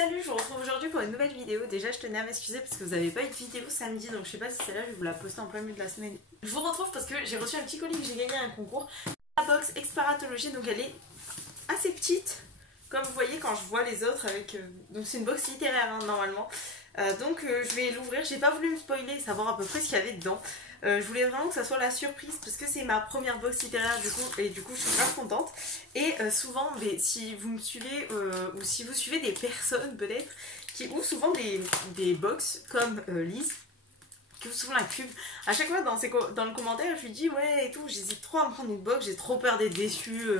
salut, je vous retrouve aujourd'hui pour une nouvelle vidéo. Déjà je tenais à m'excuser parce que vous n'avez pas eu de vidéo samedi, donc je sais pas si celle-là je vais vous la poster en plein milieu de la semaine. Je vous retrouve parce que j'ai reçu un petit colis que j'ai gagné à un concours. La box Exploratologie, donc elle est assez petite, comme vous voyez quand je vois les autres avec... donc c'est une box littéraire hein, normalement. Donc je vais l'ouvrir, j'ai pas voulu me spoiler et savoir à peu près ce qu'il y avait dedans. Je voulais vraiment que ça soit la surprise parce que c'est ma première box littéraire du coup, et du coup je suis grave contente. Et souvent, si vous me suivez ou si vous suivez des personnes peut-être qui ouvrent souvent des box comme Lise, qui ouvrent souvent la pub, à chaque fois dans le commentaire je lui dis ouais et tout, j'hésite trop à me prendre une box, j'ai trop peur d'être déçue.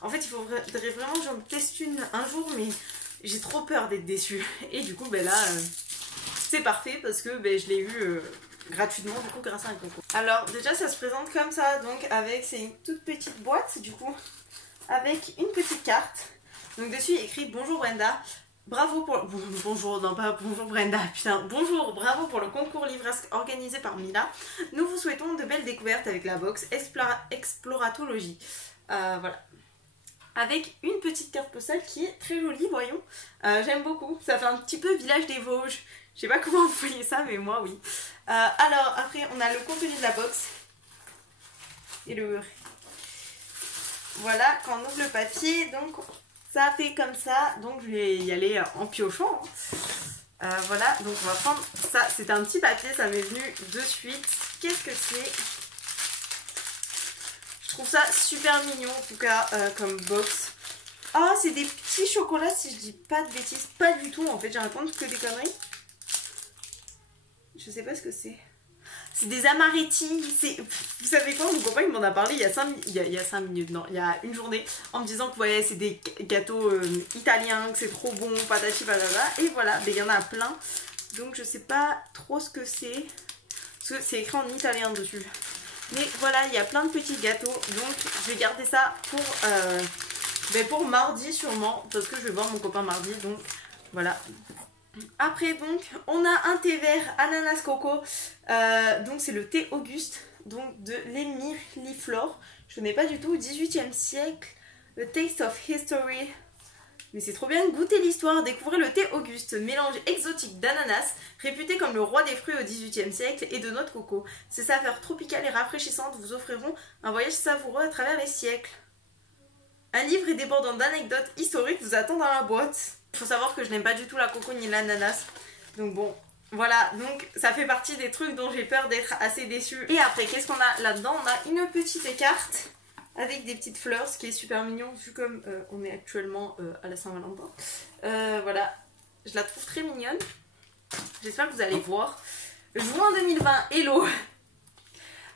En fait il faudrait vraiment que j'en teste une un jour, mais j'ai trop peur d'être déçue. Et du coup ben là c'est parfait parce que ben, je l'ai eu gratuitement du coup grâce à un concours. Alors déjà ça se présente comme ça, donc avec, c'est une toute petite boîte du coup avec une petite carte. Donc dessus il y a écrit bonjour Brenda, bravo pour... Bonjour, non pas bonjour Brenda, putain, bonjour, bravo pour le concours livresque organisé par Mila. Nous vous souhaitons de belles découvertes avec la box Exploratologie. Voilà. Avec une petite carte postale qui est très jolie, voyons. J'aime beaucoup, ça fait un petit peu village des Vosges. Je sais pas comment vous voyez ça, mais moi oui. Alors après on a le contenu de la box. Et le... Voilà, quand on ouvre le papier, donc ça fait comme ça. Donc je vais y aller en piochant. Voilà, donc on va prendre ça. C'est un petit papier, ça m'est venu de suite. Qu'est-ce que c'est? Je trouve ça super mignon en tout cas comme box. Ah, c'est des petits chocolats si je dis pas de bêtises. Pas du tout en fait, j'ai raconte que des conneries. Je sais pas ce que c'est. C'est des amaretti. Vous savez quoi, mon copain il m'en a parlé il y a 5 minutes, non, il y a une journée, en me disant que ouais, c'est des gâteaux italiens, que c'est trop bon, patati patata. Et voilà, mais il y en a plein. Donc je sais pas trop ce que c'est. Parce que c'est écrit en italien dessus. Mais voilà, il y a plein de petits gâteaux. Donc je vais garder ça pour mardi sûrement. Parce que je vais voir mon copain mardi. Donc voilà. Après donc on a un thé vert ananas coco, donc c'est le thé Auguste, donc de l'Emiliflore, je connais pas du tout, 18e siècle, le Taste of History, mais c'est trop bien, goûtez l'histoire, découvrez le thé Auguste, mélange exotique d'ananas, réputé comme le roi des fruits au 18e siècle, et de noix de coco. Ces saveurs tropicales et rafraîchissantes vous offriront un voyage savoureux à travers les siècles. Un livre et débordant d'anecdotes historiques vous attend dans la boîte. Il faut savoir que je n'aime pas du tout la coco ni l'ananas. Donc bon, voilà. Donc ça fait partie des trucs dont j'ai peur d'être assez déçue. Et après, qu'est-ce qu'on a là-dedans? On a une petite carte avec des petites fleurs, ce qui est super mignon vu comme on est actuellement à la Saint-Valentin. Voilà, je la trouve très mignonne. J'espère que vous allez voir. Juin 2020, hello.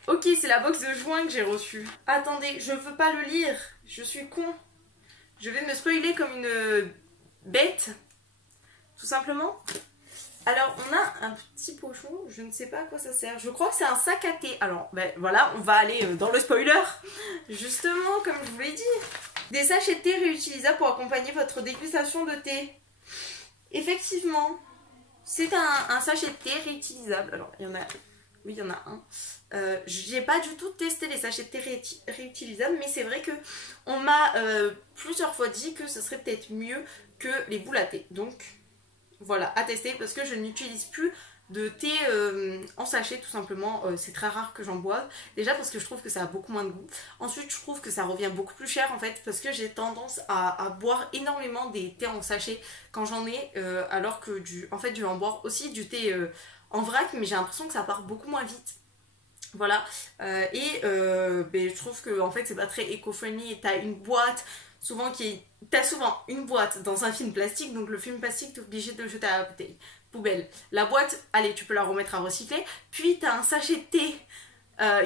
Ok, c'est la box de juin que j'ai reçue. Attendez, je veux pas le lire. Je suis con. Je vais me spoiler comme une... bête, tout simplement. Alors on a un petit pochon, je ne sais pas à quoi ça sert, je crois que c'est un sac à thé. Alors ben voilà, on va aller dans le spoiler, justement comme je vous l'ai dit. Des sachets de thé réutilisables pour accompagner votre dégustation de thé. Effectivement, c'est un sachet de thé réutilisable. Alors il y en a, oui il y en a un. J'ai pas du tout testé les sachets de thé réutilisables, mais c'est vrai que on m'a plusieurs fois dit que ce serait peut-être mieux que les boules à thé. Donc voilà, à tester parce que je n'utilise plus de thé en sachet tout simplement. C'est très rare que j'en boive. Déjà parce que je trouve que ça a beaucoup moins de goût. Ensuite je trouve que ça revient beaucoup plus cher en fait parce que j'ai tendance à boire énormément des thés en sachet quand j'en ai, alors que en fait je vais en boire aussi du thé en vrac, mais j'ai l'impression que ça part beaucoup moins vite. Voilà, ben, je trouve que en fait c'est pas très éco-friendly et t'as une boîte souvent t'as souvent une boîte dans un film plastique, donc le film plastique t'es obligé de le jeter à la poubelle. La boîte, allez tu peux la remettre à recycler, puis t'as un sachet de thé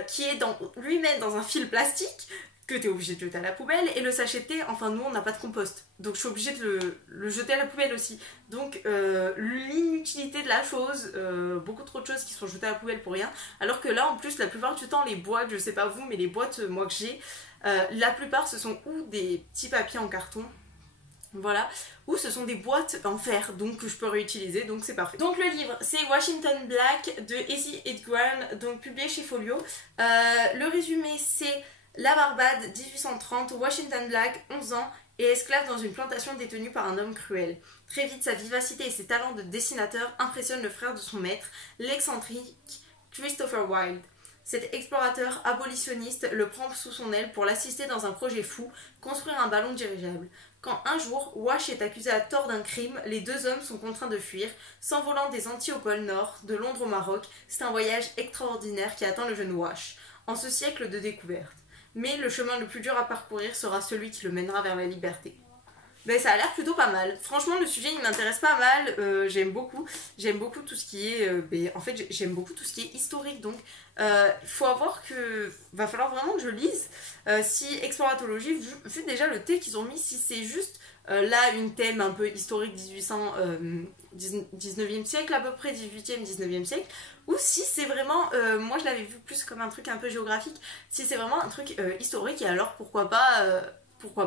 qui est lui-même dans un film plastique que t'es obligé de jeter à la poubelle, et le sachet de thé, enfin nous on n'a pas de compost, donc je suis obligée de le jeter à la poubelle aussi. Donc l'inutilité de la chose, beaucoup trop de choses qui sont jetées à la poubelle pour rien, alors que là en plus la plupart du temps les boîtes, je sais pas vous, mais les boîtes moi que j'ai, la plupart ce sont ou des petits papiers en carton, voilà, ou ce sont des boîtes en fer, donc que je peux réutiliser, donc c'est parfait. Donc le livre c'est Washington Black de Ezzy Edgren, donc publié chez Folio. Le résumé c'est: la Barbade, 1830, Washington Black, 11 ans, et esclave dans une plantation détenue par un homme cruel. Très vite, sa vivacité et ses talents de dessinateur impressionnent le frère de son maître, l'excentrique Christopher Wilde. Cet explorateur abolitionniste le prend sous son aile pour l'assister dans un projet fou, construire un ballon dirigeable. Quand un jour, Wash est accusé à tort d'un crime, les deux hommes sont contraints de fuir, s'envolant des Antilles au pôle Nord, de Londres au Maroc. C'est un voyage extraordinaire qui attend le jeune Wash, en ce siècle de découverte. Mais le chemin le plus dur à parcourir sera celui qui le mènera vers la liberté. Ben, ça a l'air plutôt pas mal. Franchement, le sujet il m'intéresse pas mal. J'aime beaucoup tout ce qui est. En fait, j'aime beaucoup tout ce qui est historique. Donc, il faut avoir que. Va falloir vraiment que je lise. Si Exploratologie, vu déjà le thé qu'ils ont mis, si c'est juste là une thème un peu historique 19e siècle, à peu près 18e, 19e siècle, ou si c'est vraiment. Moi, je l'avais vu plus comme un truc un peu géographique. Si c'est vraiment un truc historique, et alors pourquoi pas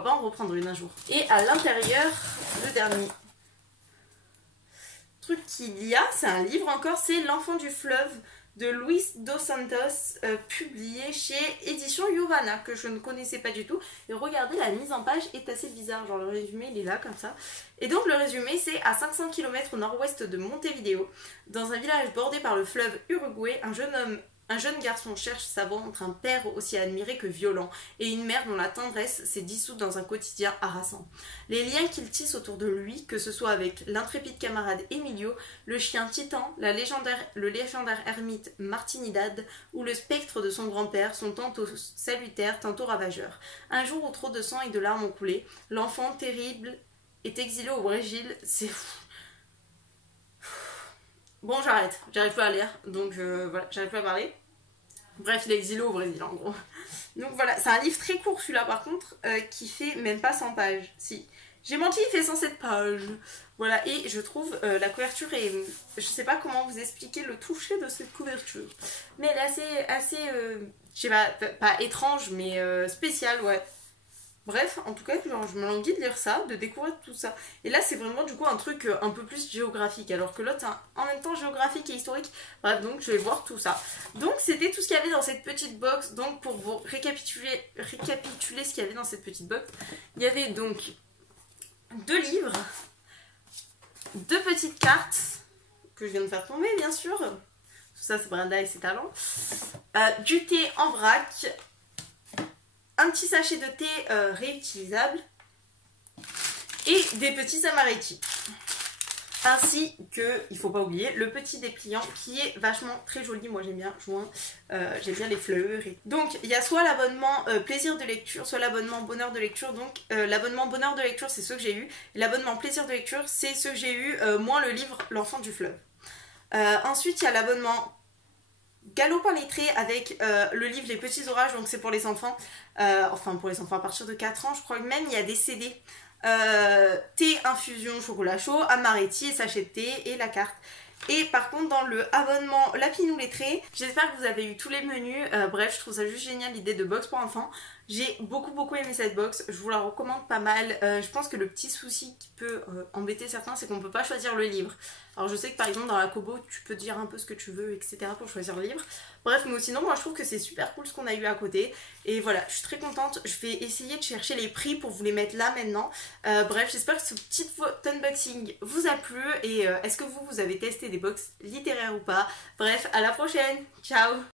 en reprendre une un jour. Et à l'intérieur, le dernier truc qu'il y a, c'est un livre encore, c'est L'Enfant du fleuve de Luis dos Santos, publié chez Édition Yorana, que je ne connaissais pas du tout. Et regardez, la mise en page est assez bizarre, genre le résumé il est là comme ça. Et donc le résumé, c'est à 500 km au nord-ouest de Montevideo, dans un village bordé par le fleuve Uruguay, un jeune garçon cherche sa voie entre un père aussi admiré que violent et une mère dont la tendresse s'est dissoute dans un quotidien harassant. Les liens qu'il tisse autour de lui, que ce soit avec l'intrépide camarade Emilio, le chien Titan, le légendaire ermite Martinidad ou le spectre de son grand-père, sont tantôt salutaires, tantôt ravageurs. Un jour où trop de sang et de larmes ont coulé, l'enfant terrible est exilé au Brésil. C'est fou. Bon, j'arrête, j'arrive pas à lire, donc voilà, j'arrive pas à parler. Bref, il est exilé au Brésil en gros. Donc voilà, c'est un livre très court celui-là par contre, qui fait même pas 100 pages. Si, j'ai menti, il fait 107 pages. Voilà, et je trouve la couverture est... Je sais pas comment vous expliquer le toucher de cette couverture. Mais elle est assez je sais pas étrange, mais spéciale, ouais. Bref, en tout cas, genre, je me languis de lire ça, de découvrir tout ça. Et là, c'est vraiment du coup un truc un peu plus géographique, alors que l'autre, c'est en même temps géographique et historique. Bref, donc je vais voir tout ça. Donc, c'était tout ce qu'il y avait dans cette petite box. Donc, pour vous récapituler ce qu'il y avait dans cette petite box, il y avait donc 2 livres, 2 petites cartes, que je viens de faire tomber, bien sûr. Tout ça, c'est Brenda et ses talents. Du thé en vrac. Un petit sachet de thé réutilisable et des petits amaretti. Ainsi que, il faut pas oublier, le petit dépliant qui est vachement très joli. Moi j'aime bien joint, j'aime bien les fleurs. Donc il y a soit l'abonnement plaisir de lecture, soit l'abonnement bonheur de lecture. Donc l'abonnement bonheur de lecture c'est ce que j'ai eu. L'abonnement plaisir de lecture c'est ce que j'ai eu, moins le livre L'Enfant du fleuve. Ensuite il y a l'abonnement Galopin lettré avec le livre Les Petits Orages, donc c'est pour les enfants, enfin pour les enfants à partir de 4 ans, je crois que même il y a des CD, thé, infusion, chocolat chaud, amaretti, sachet de thé et la carte. Et par contre dans le abonnement Lapinou lettré, j'espère que vous avez eu tous les menus, bref je trouve ça juste génial l'idée de box pour enfants. J'ai beaucoup aimé cette box, je vous la recommande pas mal. Je pense que le petit souci qui peut embêter certains c'est qu'on peut pas choisir le livre. Alors je sais que par exemple dans la Kobo tu peux dire un peu ce que tu veux etc pour choisir le livre. Bref, mais sinon moi je trouve que c'est super cool ce qu'on a eu à côté. Et voilà, je suis très contente, je vais essayer de chercher les prix pour vous les mettre là maintenant. Bref, j'espère que ce petit unboxing vous a plu. Et est-ce que vous avez testé des box littéraires ou pas? Bref, à la prochaine, ciao.